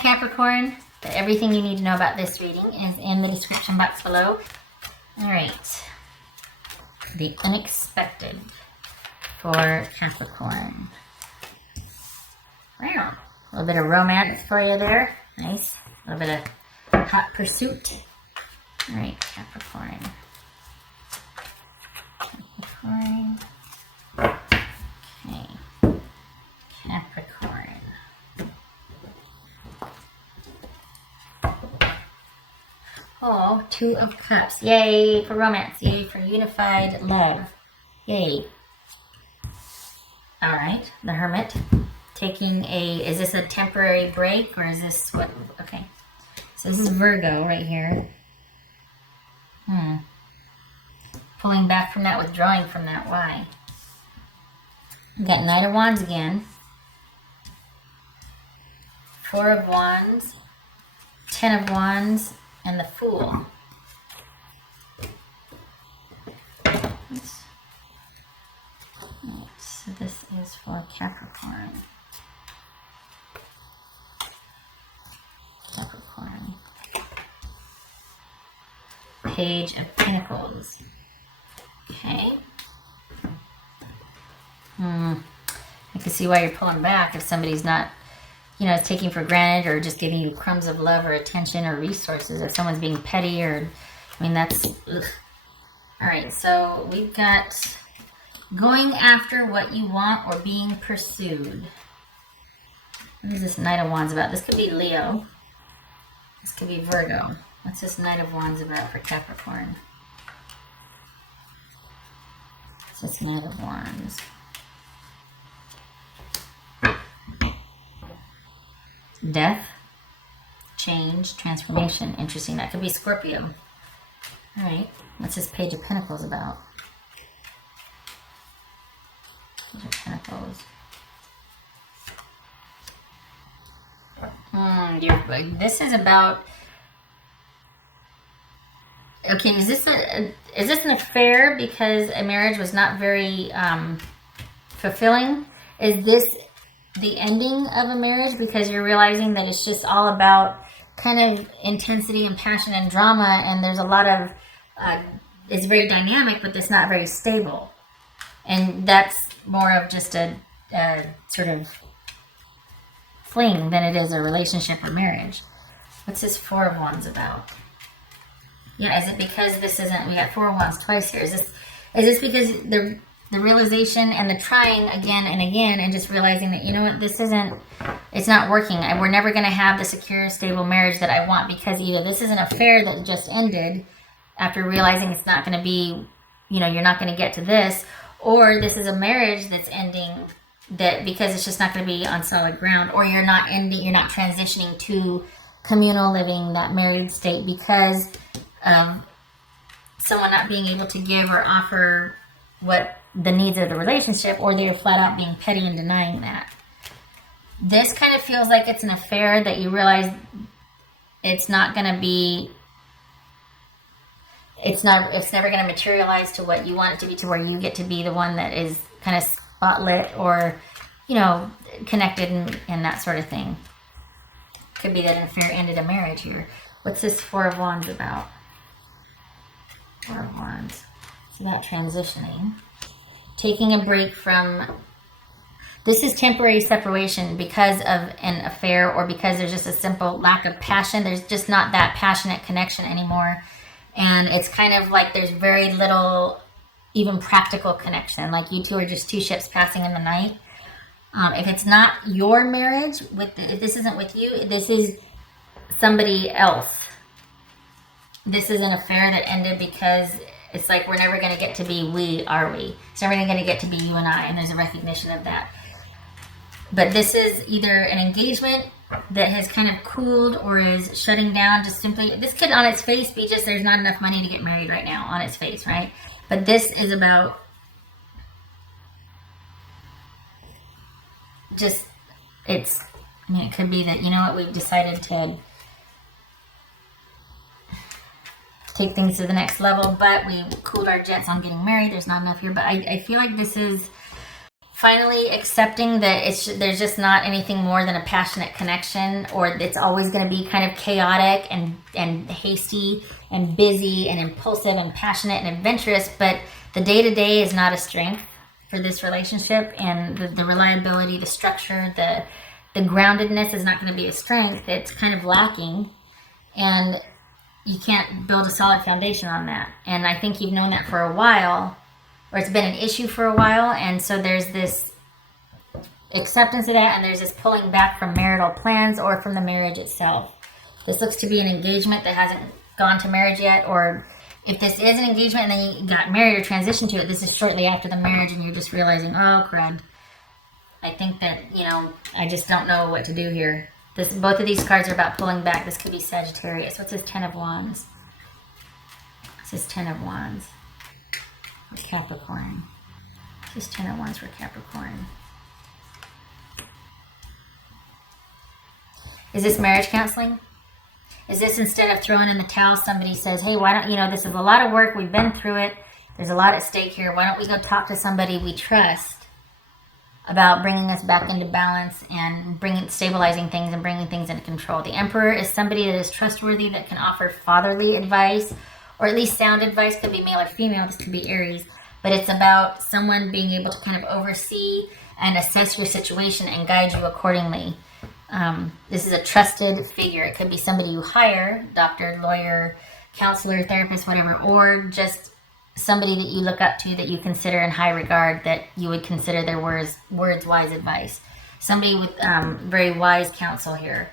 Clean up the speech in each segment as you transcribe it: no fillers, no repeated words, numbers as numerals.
Capricorn. But everything you need to know about this reading is in the description box below. Alright. The unexpected for Capricorn. Wow. A little bit of romance for you there. Nice. A little bit of hot pursuit. Alright, Capricorn. Capricorn. Okay. Capricorn. Oh, Two of Cups. Yay for romance. Yay for unified love. Yay. Alright, the Hermit. Taking a, is this a temporary break or is this what, okay. So this is Virgo right here. Pulling back from that, withdrawing from that, why? We got Knight of Wands again. Four of Wands. 10 of Wands. And the Fool. Right, so this is for Capricorn. Capricorn. Page of Pentacles. Okay. I can see why you're pulling back if somebody's not, you know, taking for granted or just giving you crumbs of love or attention or resources. If someone's being petty or, I mean, that's, ugh. All right, so we've got going after what you want or being pursued. What is this Knight of Wands about? This could be Leo. This could be Virgo. What's this Knight of Wands about for Capricorn? What's this Knight of Wands? Death, change, transformation. Interesting. That could be Scorpio. All right. What's this Page of Pentacles about? Page of Pentacles. This is about. Okay, is this an affair because a marriage was not very fulfilling? Is this the ending of a marriage because you're realizing that it's just all about kind of intensity and passion and drama, and there's a lot of it's very dynamic, but it's not very stable, and that's more of just a sort of fling than it is a relationship or marriage. What's this Four of Wands about? Yeah, is it because this isn't, we got Four of Wands twice here, is this because the realization and the trying again and again and just realizing that, you know what, this isn't, it's not working. We're never going to have the secure, stable marriage that I want because either this is an affair that just ended after realizing it's not going to be, you know, you're not going to get to this, or this is a marriage that's ending that because it's just not going to be on solid ground, or you're not ending, you're not transitioning to communal living, that married state, because of someone not being able to give or offer what the needs of the relationship, or they're flat out being petty and denying that. This kind of feels like it's an affair that you realize it's not going to be, it's never going to materialize to what you want it to be, to where you get to be the one that is kind of spotlit or, you know, connected and that sort of thing. Could be that an affair ended a marriage here. What's this Four of Wands about? Four of Wands. It's about transitioning. Taking a break from, this is temporary separation because of an affair or because there's just a simple lack of passion. There's just not that passionate connection anymore. And it's kind of like there's very little even practical connection. Like you two are just two ships passing in the night. If it's not your marriage, if this isn't with you, this is somebody else. This is an affair that ended because it's like we're never going to get to be we, are we? It's never going to get to be you and I, and there's a recognition of that. But this is either an engagement that has kind of cooled or is shutting down, just simply, this could on its face be just there's not enough money to get married right now on its face, right? But this is about just, it's, I mean, it could be that, you know what, we've decided to take things to the next level, but we cooled our jets on getting married. There's not enough here, but I feel like this is finally accepting that there's just not anything more than a passionate connection, or it's always going to be kind of chaotic and hasty and busy and impulsive and passionate and adventurous, but the day-to-day is not a strength for this relationship, and the reliability, the structure, the groundedness is not going to be a strength. It's kind of lacking, and you can't build a solid foundation on that. And I think you've known that for a while, or it's been an issue for a while, and so there's this acceptance of that, and there's this pulling back from marital plans or from the marriage itself. This looks to be an engagement that hasn't gone to marriage yet, or if this is an engagement and then you got married or transitioned to it, this is shortly after the marriage and you're just realizing, oh crud, I think that, I just don't know what to do here. Both of these cards are about pulling back. This could be Sagittarius. What's this Ten of Wands? This is Ten of Wands. Capricorn. This is Ten of Wands for Capricorn. Is this marriage counseling? Is this, instead of throwing in the towel, somebody says, hey, why don't, this is a lot of work. We've been through it. There's a lot at stake here. Why don't we go talk to somebody we trust about bringing us back into balance and stabilizing things and bringing things into control. The Emperor is somebody that is trustworthy, that can offer fatherly advice, or at least sound advice. Could be male or female. This could be Aries. But it's about someone being able to kind of oversee and assess your situation and guide you accordingly. This is a trusted figure. It could be somebody you hire, doctor, lawyer, counselor, therapist, whatever, or just somebody that you look up to, that you consider in high regard, that you would consider their words wise advice. Somebody with very wise counsel here.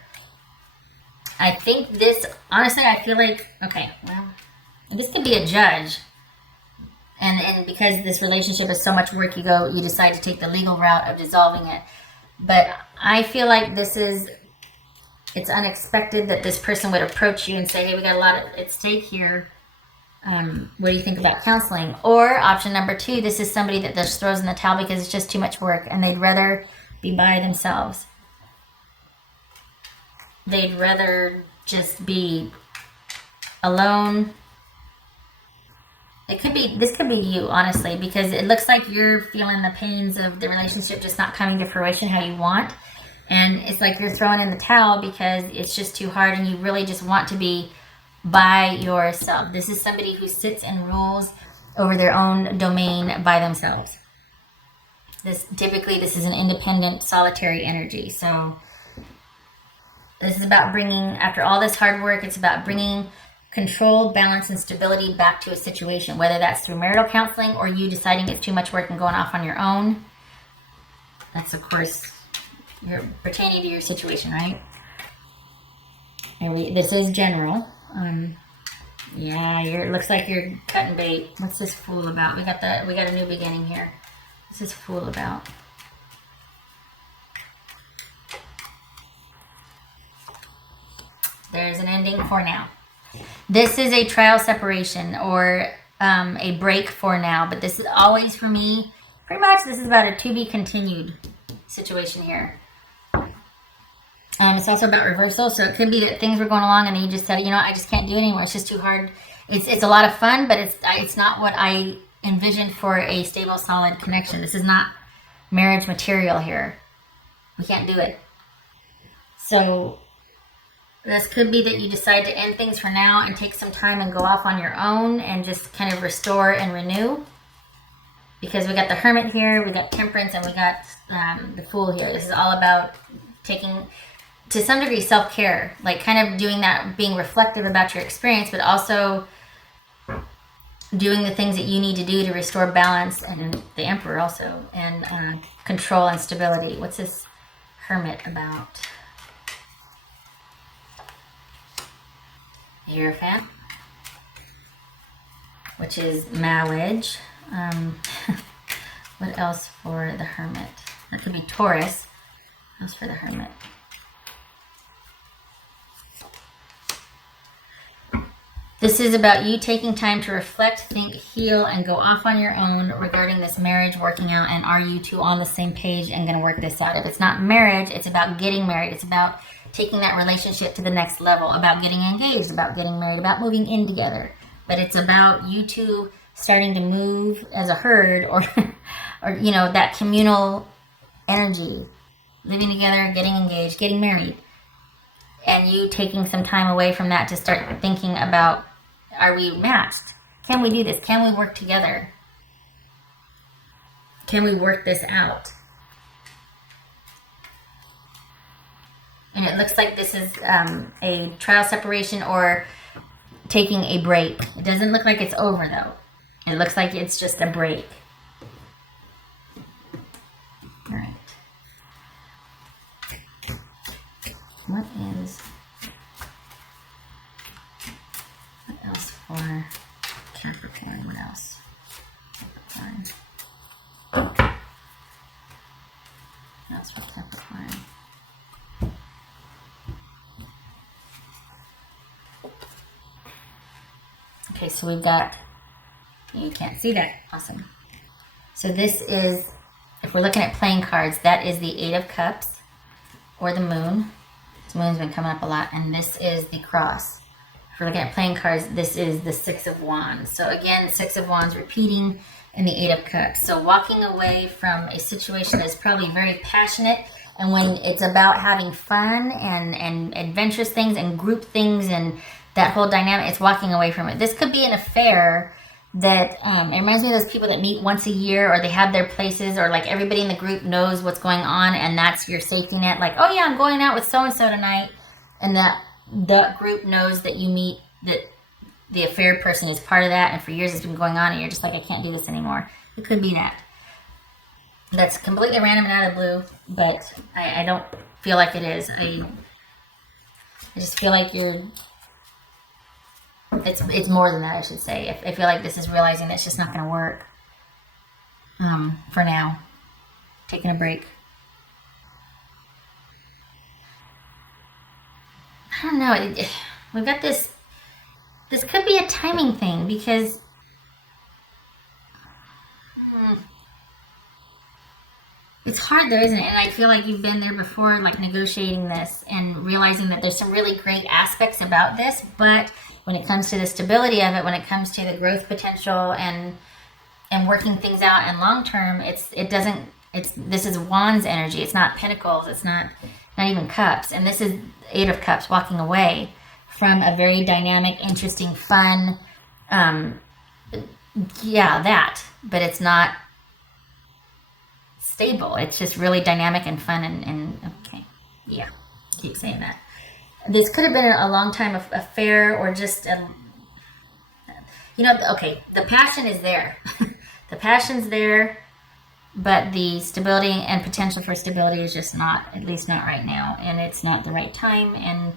I think this, honestly, I feel like, okay, well, this could be a judge. And because this relationship is so much work, you decide to take the legal route of dissolving it. But I feel like it's unexpected that this person would approach you and say, hey, we got a lot at stake here. What do you think about counseling? Or option number 2, this is somebody that just throws in the towel because it's just too much work and they'd rather be by themselves. They'd rather just be alone. This could be you, honestly, because it looks like you're feeling the pains of the relationship just not coming to fruition how you want. And it's like you're throwing in the towel because it's just too hard and you really just want to be by yourself. This is somebody who sits and rules over their own domain by themselves. Typically, this is an independent, solitary energy. So this is about after all this hard work, it's about bringing control, balance, and stability back to a situation, whether that's through marital counseling or you deciding it's too much work and going off on your own. That's, of course, you're pertaining to your situation, right? This is general. Yeah, it looks like you're cutting bait. What's this Fool about? We got a new beginning here. What's this Fool about? There's an ending for now. This is a trial separation or a break for now, but this is always, for me, pretty much this is about a to be continued situation here. It's also about reversal, so it could be that things were going along and then you just said, I just can't do it anymore. It's just too hard. It's a lot of fun, but it's not what I envisioned for a stable, solid connection. This is not marriage material here. We can't do it. So this could be that you decide to end things for now and take some time and go off on your own and just kind of restore and renew. Because we got the Hermit here, we got Temperance, and we got the Fool here. This is all about taking, to some degree, self-care. Like kind of doing that, being reflective about your experience, but also doing the things that you need to do to restore balance, and the Emperor also, and control and stability. What's this Hermit about? Hierophant, which is marriage. What else for the Hermit? That could be Taurus. What else for the Hermit? This is about you taking time to reflect, think, heal, and go off on your own regarding this marriage working out, and are you two on the same page and going to work this out? If it's not marriage, it's about getting married. It's about taking that relationship to the next level, about getting engaged, about getting married, about moving in together. But it's about you two starting to move as a herd, or or, you know, that communal energy, living together, getting engaged, getting married, and you taking some time away from that to start thinking about, are we matched? Can we do this? Can we work together? Can we work this out? And it looks like this is a trial separation or taking a break. It doesn't look like it's over though. It looks like it's just a break. All right. What else for Capricorn? What else? Capricorn. What else for Capricorn? Okay, so we've got, you can't see that, awesome. So this is, if we're looking at playing cards, that is the Eight of Cups, or the Moon. This moon's been coming up a lot, and this is the Cross. If we're looking at playing cards, this is the Six of Wands. So again, Six of Wands repeating, and the Eight of Cups. So walking away from a situation that's probably very passionate, and when it's about having fun and adventurous things and group things and that whole dynamic, it's walking away from it. This could be an affair that, it reminds me of those people that meet once a year, or they have their places, or like everybody in the group knows what's going on, and that's your safety net. Like, oh yeah, I'm going out with so-and-so tonight. And that the group knows that you meet, that the affair person is part of that, and for years it's been going on, and you're just like, I can't do this anymore. It could be that. That's completely random and out of the blue, but I don't feel like it is. I just feel like it's more than that, I should say. I feel like this is realizing that it's just not going to work for now. Taking a break. I don't know. We've got this. This could be a timing thing because it's hard though, isn't it? And I feel like you've been there before, like negotiating this and realizing that there's some really great aspects about this, but when it comes to the stability of it, when it comes to the growth potential and working things out and long term, this is Wands energy. It's not Pentacles. It's not even Cups. And this is Eight of Cups, walking away from a very dynamic, interesting, fun, but it's not stable. It's just really dynamic and fun and okay. Yeah, keep saying that. This could have been a long time affair, or just okay, the passion is there. The passion's there, but the stability and potential for stability is just not, at least not right now, and it's not the right time. And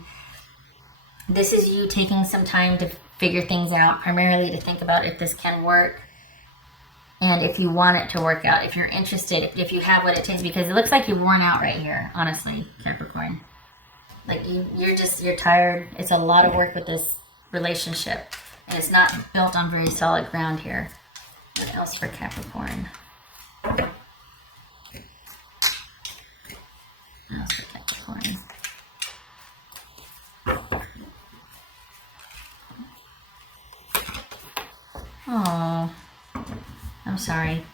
this is you taking some time to figure things out, primarily to think about if this can work. And if you want it to work out, if you're interested, if you have what it takes, because it looks like you're worn out right here, honestly, Capricorn. Like you're tired. It's a lot of work with this relationship, and it's not built on very solid ground here. What else for Capricorn? What else for Capricorn? Oh, I'm sorry.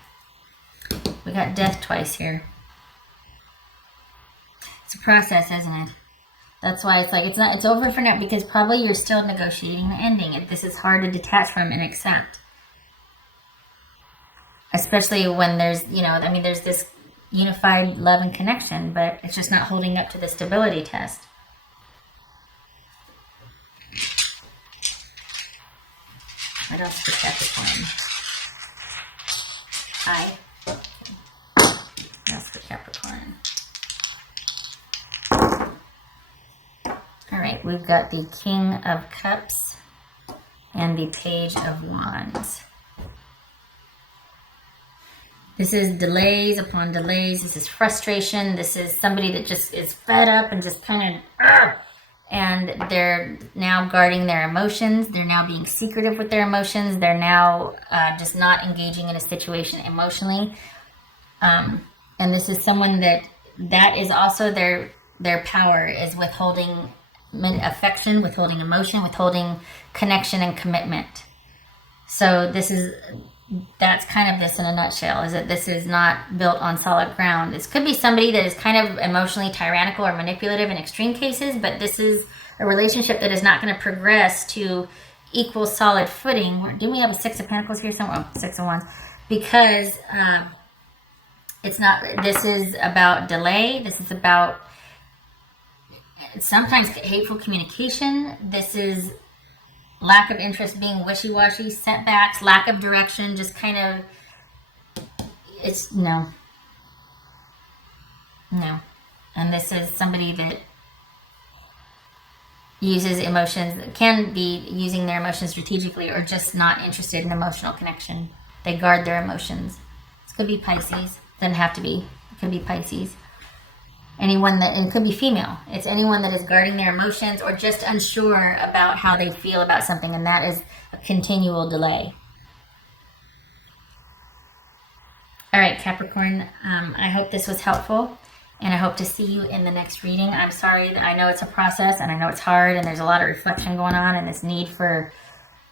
We got death twice here. It's a process, isn't it? That's why it's like, it's over for now, because probably you're still negotiating the ending. This is hard to detach from and accept. Especially when there's, there's this unified love and connection, but it's just not holding up to the stability test. What else for Capricorn? Hi. What else for Capricorn? All right, we've got the King of Cups and the Page of Wands. This is delays upon delays. This is frustration. This is somebody that just is fed up and just kind of, and they're now guarding their emotions. They're now being secretive with their emotions. They're now just not engaging in a situation emotionally. And this is someone that is also their power, is withholding affection, withholding emotion, withholding connection and commitment. So this is that's kind of this in a nutshell, is that this is not built on solid ground. This could be somebody that is kind of emotionally tyrannical or manipulative in extreme cases, but this is a relationship that is not going to progress to equal solid footing. Do we have a Six of Pentacles here somewhere? Oh, Six of Wands. Because it's not, this is about delay. This is about sometimes hateful communication. This is lack of interest, being wishy-washy, setbacks, lack of direction, just kind of, it's no. And this is somebody that uses emotions, can be using their emotions strategically, or just not interested in emotional connection. They guard their emotions. This could be Pisces. Doesn't have to be. It could be Pisces. Anyone that, and it could be female. It's anyone that is guarding their emotions or just unsure about how they feel about something, and that is a continual delay. All right, Capricorn, I hope this was helpful, and I hope to see you in the next reading. I'm sorry that I know it's a process, and I know it's hard, and there's a lot of reflection going on, and this need for,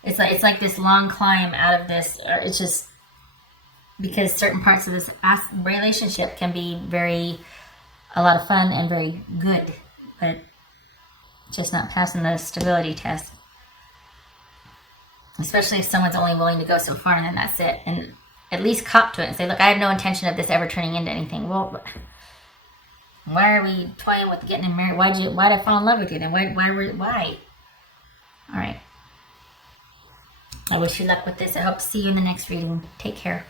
it's like this long climb out of this. It's just because certain parts of this relationship can be a lot of fun and very good, but just not passing the stability test. Especially if someone's only willing to go so far and then that's it. And at least cop to it and say, look, I have no intention of this ever turning into anything. Well, why are we toying with getting married? Why'd I fall in love with you then? Why? All right. I wish you luck with this. I hope to see you in the next reading. Take care.